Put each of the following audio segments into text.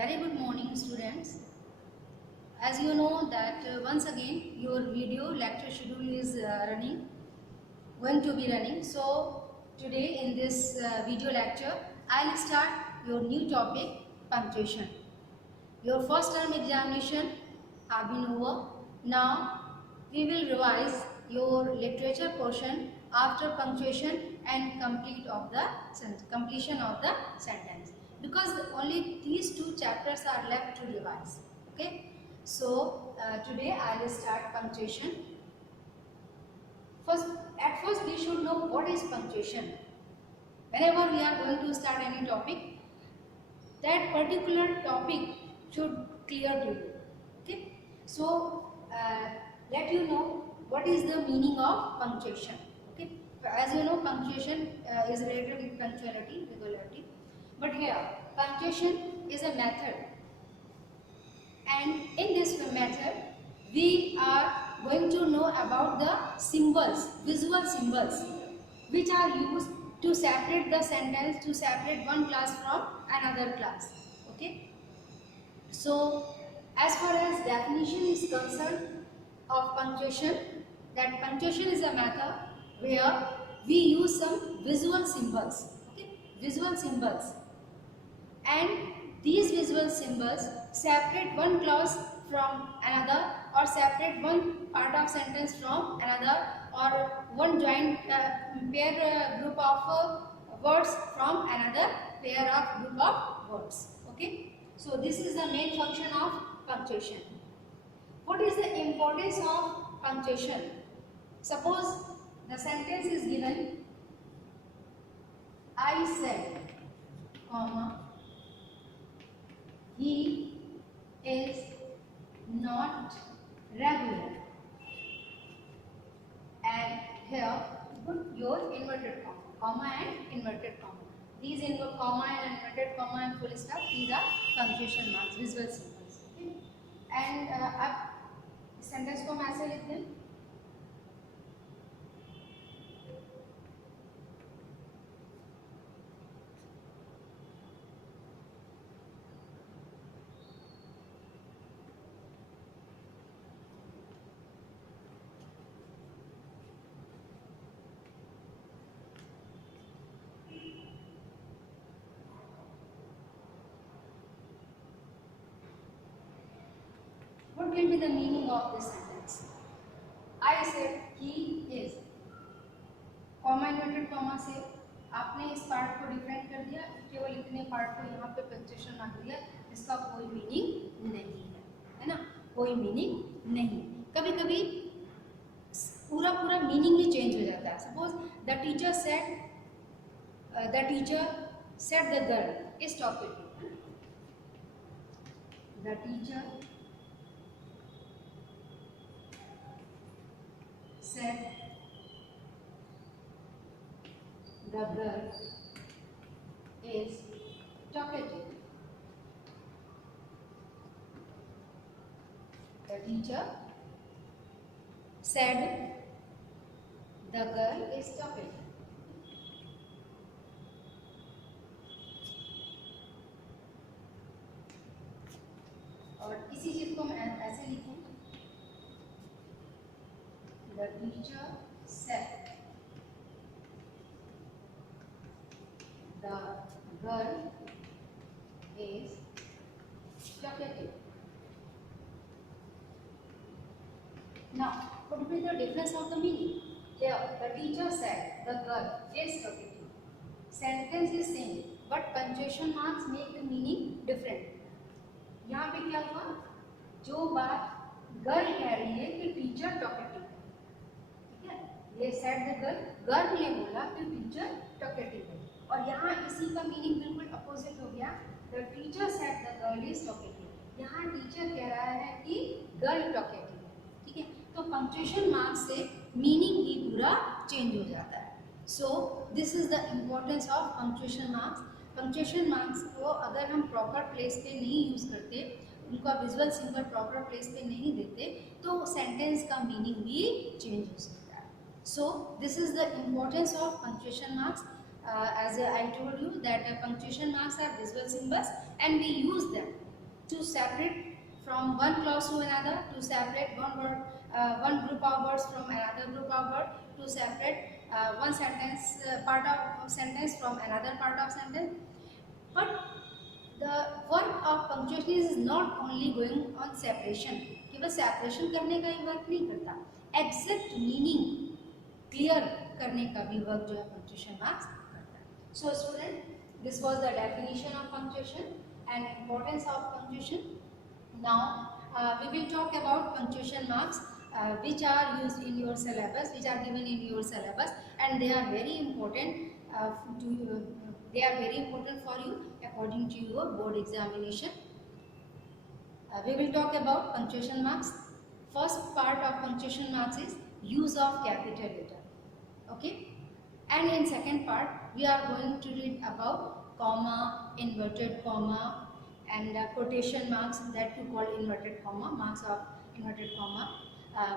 Very good morning, students. As you know that once again your video lecture schedule is going to be running. So today in this video lecture, I'll start your new topic, punctuation. Your first term examination have been over. Now we will revise your literature portion after punctuation and completion of the sentence, because only these two chapters are left to revise. Okay, so today I will start punctuation. At first we should know what is punctuation. Whenever we are going to start any topic, that particular topic should clear to you. Okay, so let you know what is the meaning of punctuation. Okay, as you know, punctuation is related with punctuality, regularity, but here punctuation is a method, and in this method we are going to know about the symbols, visual symbols, which are used to separate the sentence, to separate one class from another class. Okay, so as far as definition is concerned of punctuation, that punctuation is a method where we use some visual symbols. Okay, visual symbols, and these visual symbols separate one clause from another, or separate one part of sentence from another, or one joint pair group of words from another pair of group of words. Okay, so this is the main function of punctuation. What is the importance of punctuation? Suppose the sentence is given, I said, comma, he is not regular, and here put your inverted comma and inverted comma. These comma and inverted comma and full stop, these are punctuation marks, visual symbols. Okay? And अब sentence को हम ऐसे लिखते हैं, what will be the meaning of this sentence? I said he is, comma inverted comma से आपने इस part को डिफाइन कर दिया, केवल इतने पार्ट को यहाँ पे पंक्चुएशन मार दिया, इसका कोई मीनिंग नहीं है ना, कोई मीनिंग नहीं। कभी कभी पूरा मीनिंग ही चेंज हो जाता है। Suppose the teacher said the girl is talking, the teacher said the girl is talkative. The teacher said the girl is talkative. और इसी चीज को मैं ऐसे लिखूं, the teacher said the girl is talkative. Now, what will be the difference of the meaning? Here, the teacher said the girl is talkative. Sentence is same, but punctuation marks make the meaning different. यहाँ पे क्या हुआ, जो बात girl कह रही है कि टीचर टॉकेटिव, ये सेड द गर्ल ने बोला कि टीचर टॉकेटिव है, और यहाँ इसी का मीनिंग बिल्कुल अपोजिट हो गया, the teacher said the girl is talkative. यहाँ टीचर कह रहा है कि गर्ल टॉकेटिव है। ठीक है, तो पंक्चुएशन मार्क्स से मीनिंग भी पूरा चेंज हो जाता है। So this is the importance of punctuation marks. Punctuation marks को अगर हम प्रॉपर प्लेस पे नहीं यूज़ करते, उनका विजुअल सिंबल प्रॉपर प्लेस पे नहीं देते, तो सेंटेंस का मीनिंग भी चेंज हो सकता है। So this is the importance of punctuation marks. As I told you that punctuation marks are visual symbols and we use them to separate from one clause to another, to separate one word, one group of words from another group of words, to separate one sentence, part of sentence from another part of sentence. But the work of punctuation is not only going on separation. केवल separation करने का ही work नहीं करता, exact meaning clear करने का भी work जो है punctuation marks करता है. So student, this was the definition of punctuation and importance of punctuation. Now we will talk about punctuation marks which are used in your syllabus, which are given in your syllabus, and they are very important they are very important for you according to your board examination. We will talk about punctuation marks. First part of punctuation marks is use of capital letter. Okay, and in second part we are going to read about comma, inverted comma, and quotation marks, that we call inverted comma, marks of inverted comma,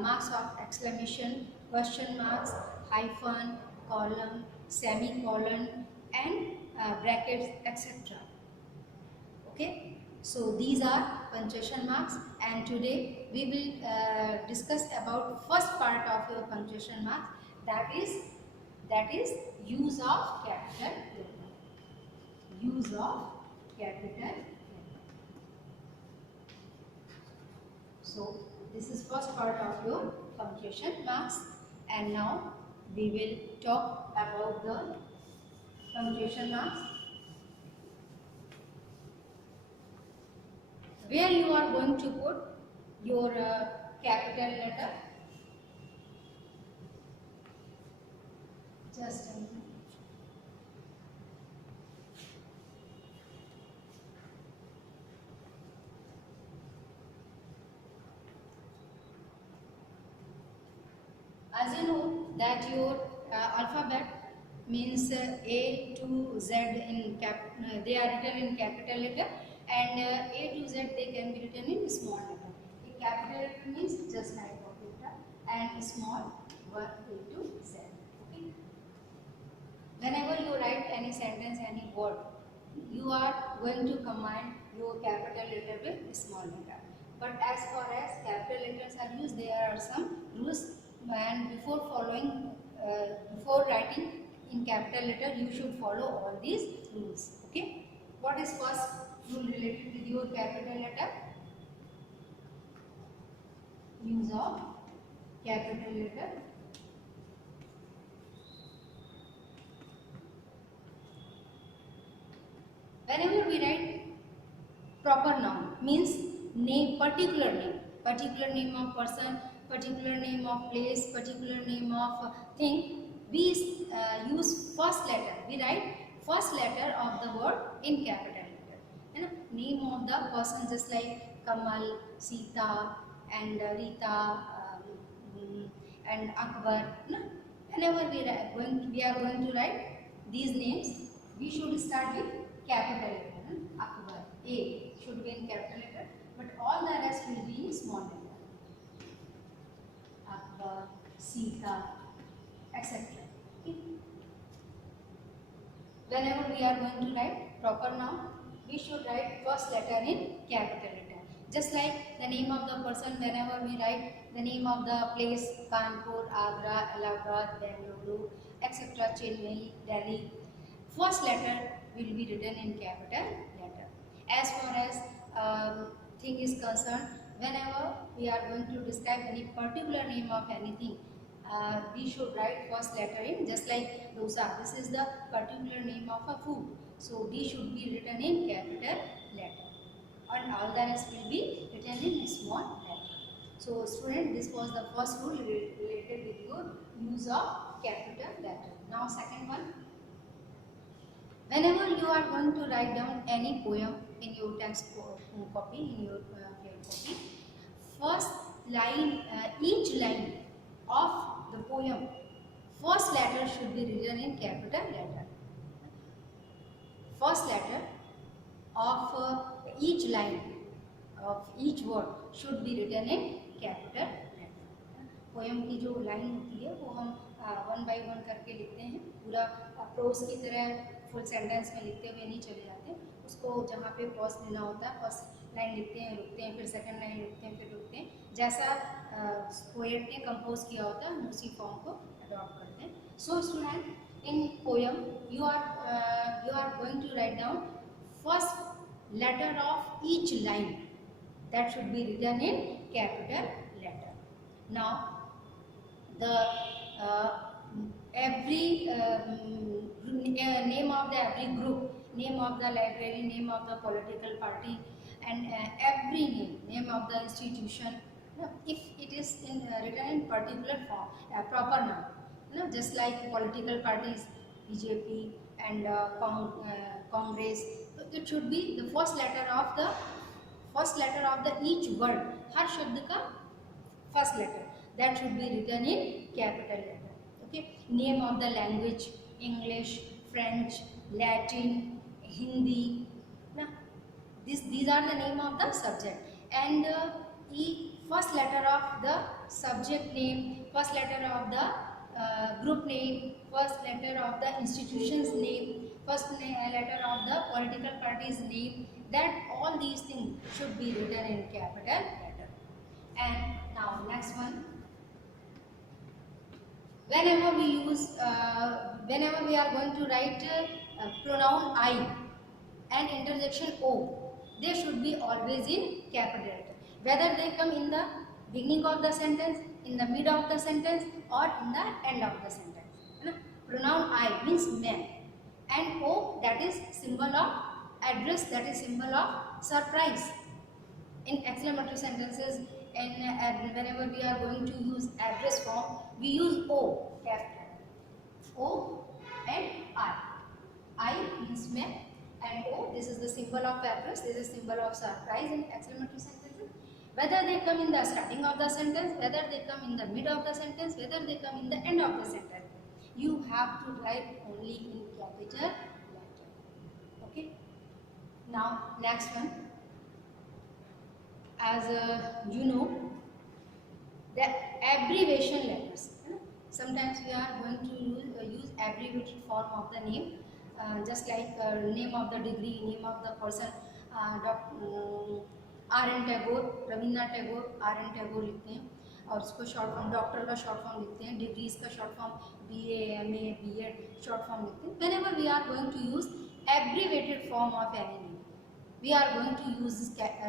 marks of exclamation, question marks, hyphen, column, semicolon, and brackets, etc. Okay, so these are punctuation marks, and today we will discuss about first part of your punctuation marks, that is use of capital letter. Use of capital letter. So this is first part of your punctuation marks, and now we will talk about the punctuation marks, where you are going to put your capital letter. Just a minute. As you know that your alphabet means A to Z in they are written in capital letter, and A to Z they can be written in small letter. A capital letter means just like of letter, and small one A to Z. Okay. Whenever you write any sentence, any word, you are going to combine your capital letter with small letter. But as far as capital letters are used, there are some rules, and before writing in capital letter, you should follow all these rules. Okay. What is first rule related with your capital letter? Use of capital letter. Whenever we write proper noun, means name, particular name of person, particular name of place, particular name of thing, we use first letter. We write first letter of the word in capital letter. You know, name of the person, just like Kamal, Sita, and Rita, and Akbar. You know, whenever we are going to write these names, we should start with capital letter. Akbar, A should be in capital letter, but all the rest will be in small letter. Akbar, Sita, etc. Okay. Whenever we are going to write proper noun, we should write first letter in capital letter. Just like the name of the person, whenever we write the name of the place, Kanpur, Agra, Allahabad, Bengaluru, etc., Chennai, Delhi, first letter will be written in capital letter. As far as thing is concerned, whenever we are going to describe any particular name of anything, we should write first letter in, just like dosa. This is the particular name of a food, so D should be written in capital letter, and all the rest will be written in small letter. So student, this was the first rule related with your use of capital letter. Now second one. Whenever you are going to write down any poem in your text copy, in your copy, first line, each line of the poem, first letter should be written in capital letter. First letter of each line of each word should be written in capital letter. Poem की जो line होती है वो हम one by one करके लिखते हैं, पूरा प्रोज की तरह फुल सेंटेंस में लिखते हुए नहीं चले जाते, उसको जहाँ पे पॉज लेना होता है फर्स्ट लाइन लिखते हैं, रुकते हैं, फिर सेकंड लाइन लिखते हैं, फिर रुकते हैं, जैसा पोएट ने कंपोज किया होता है हम उसी फॉर्म को अडॉप्ट करते हैं. So student, in poem you are going to write down first letter of each line, that should be written in capital letter. Now the every name of the every group, name of the library, name of the political party, and every name of the institution, if it is written in particular form, proper noun, just like political parties, BJP and Congress, it should be the first letter of the each word, हर शब्द का first letter, that should be written in capital letter. Okay, name of the language, English, French, Latin, Hindi, na? These are the name of the subject, and first letter of the subject name, first letter of the group name, first letter of the institution's name, first letter of the political party's name, that all these things should be written in capital letter. And now next one, whenever we are going to write pronoun I and interjection O, they should be always in capital letter, whether they come in the beginning of the sentence, in the mid of the sentence, or in the end of the sentence. Pronoun I means man, and O, that is symbol of address, that is symbol of surprise. In exclamatory sentences, and whenever we are going to use address form, we use O, capital O and I. I means man, and O, this is the symbol of address, this is symbol of surprise in exclamatory sentences. Whether they come in the starting of the sentence, whether they come in the mid of the sentence, whether they come in the end of the sentence, you have to write only in capital letter. Okay. Now next one, as you know, the abbreviation letters. Sometimes we are going to use abbreviated form of the name, just like name of the degree, name of the person, R.N. Tagore, Rabindranath Tagore, R.N. Tagore लिखते हैं, और उसको short form, doctor का short form लिखते हैं, degrees का short form BA, MA, B.Ed short form लिखते हैं. Whenever we are going to use abbreviated form of any name, we are going to use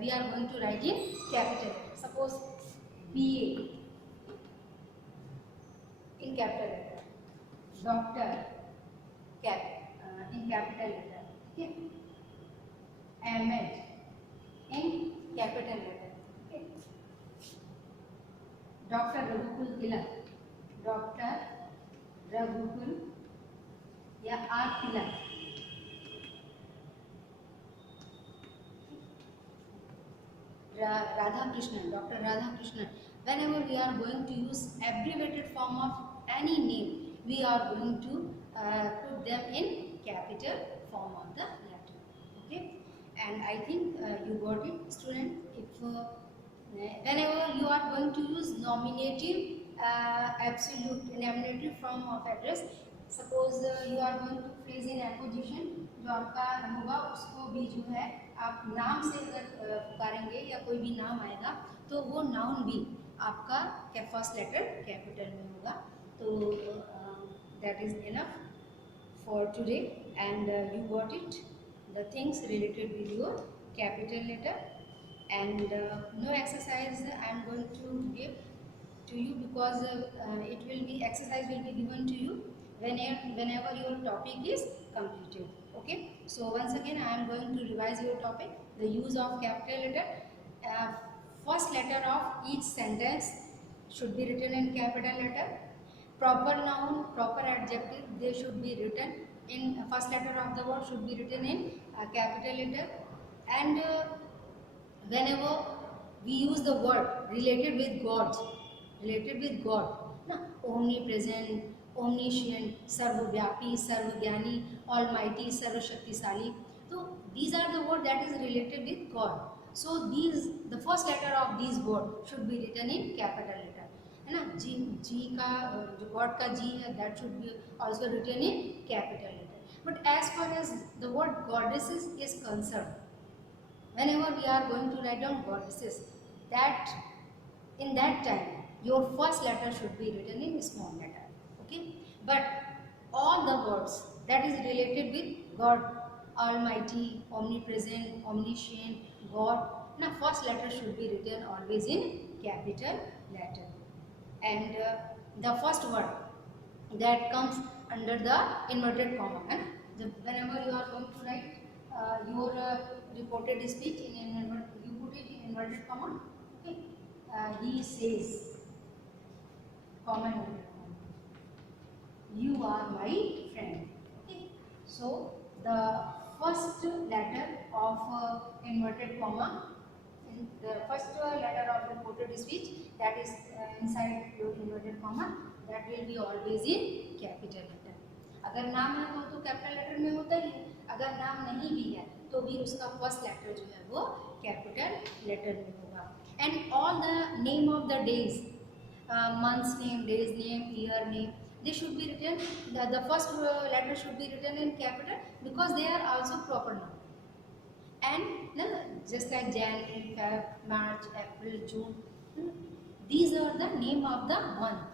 we are going to write in capital letter. Suppose BA in capital letter, doctor in capital letter, okay, MA in capital letter, okay, Dr. Raghukul Tilak, Dr. Raghukul या R. Tilak, Radha Krishnan, Dr. Radha Krishnan. Whenever we are going to use abbreviated form of any name, we are going to put them in capital form of the letter. Okay, and I think you got it, student. If whenever you are going to use nominative, absolute, nominative form of address, suppose you are going to phrase in apposition, जो आपका होगा उसको भी जो है आप नाम से अगर पुकारेंगे या कोई भी नाम आएगा तो वो नाउन भी आपका फर्स्ट लेटर कैपिटल में होगा. तो that is enough for today, and you got it, the things related with your capital letter, and no exercise I am going to give to you, because it will be exercise will be given to you whenever your topic is completed. Okay, so once again I am going to revise your topic. The use of capital letter, first letter of each sentence should be written in capital letter. Proper noun, proper adjective, they should be written in first letter of the word should be written in capital letter. And whenever we use the word related with God, na, omnipresent, omniscient, sarvavyapi, sarvajnani, almighty, sarvashaktisali, so these are the words that is related with God. So the first letter of these words should be written in capital letter, है ना. जी का जो God का G है, that should be also written in capital letter. But as far as the word goddesses is concerned, whenever we are going to write down goddesses, that in that time your first letter should be written in small letter. Okay, but all the words that is related with God, almighty, omnipresent, omniscient, God, now first letter should be written always in capital letter. And the first word that comes under the inverted comma, and whenever you are going to write your reported speech in you put it in inverted comma. Okay, he says, comma inverted comma, you are my friend. Okay, so the first letter of inverted comma, in the first letter of reported speech, that is inside your inverted comma, that will be always in capital letter. अगर नाम है तो capital letter में होता ही है, अगर नाम नहीं भी है तो भी उसका फर्स्ट लेटर जो है वो कैपिटल लेटर में होगा. And all the name of the days, month's name, day's name, year name, they should be written, the first letter should be written in capital because they are also proper noun. And just like January, Feb, March, April, June, these are the name of the month.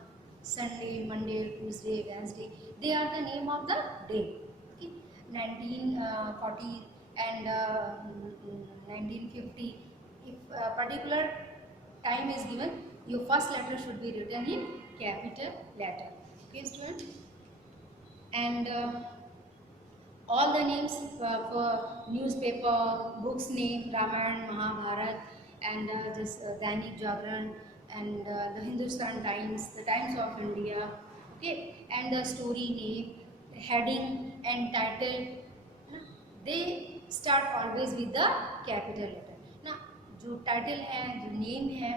Sunday, Monday, Tuesday, Wednesday, they are the name of the day. Okay, 1940 and 1950. If a particular time is given, your first letter should be written in capital letter. Okay, students. And all the names for newspaper, books name, Ramayana, Mahabharata, and this Dainik Jagran, and the Hindustan Times, the Times of India, okay, and the story name, heading and title, they start always with the capital letter. ना जो title है, जो name है,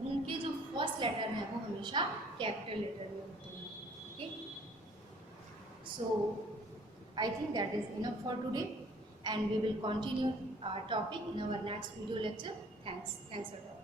उनके जो first letter है वो हमेशा capital letter में होते हैं. Okay, so I think that is enough for today, and we will continue our topic in our next video lecture. Thanks a lot.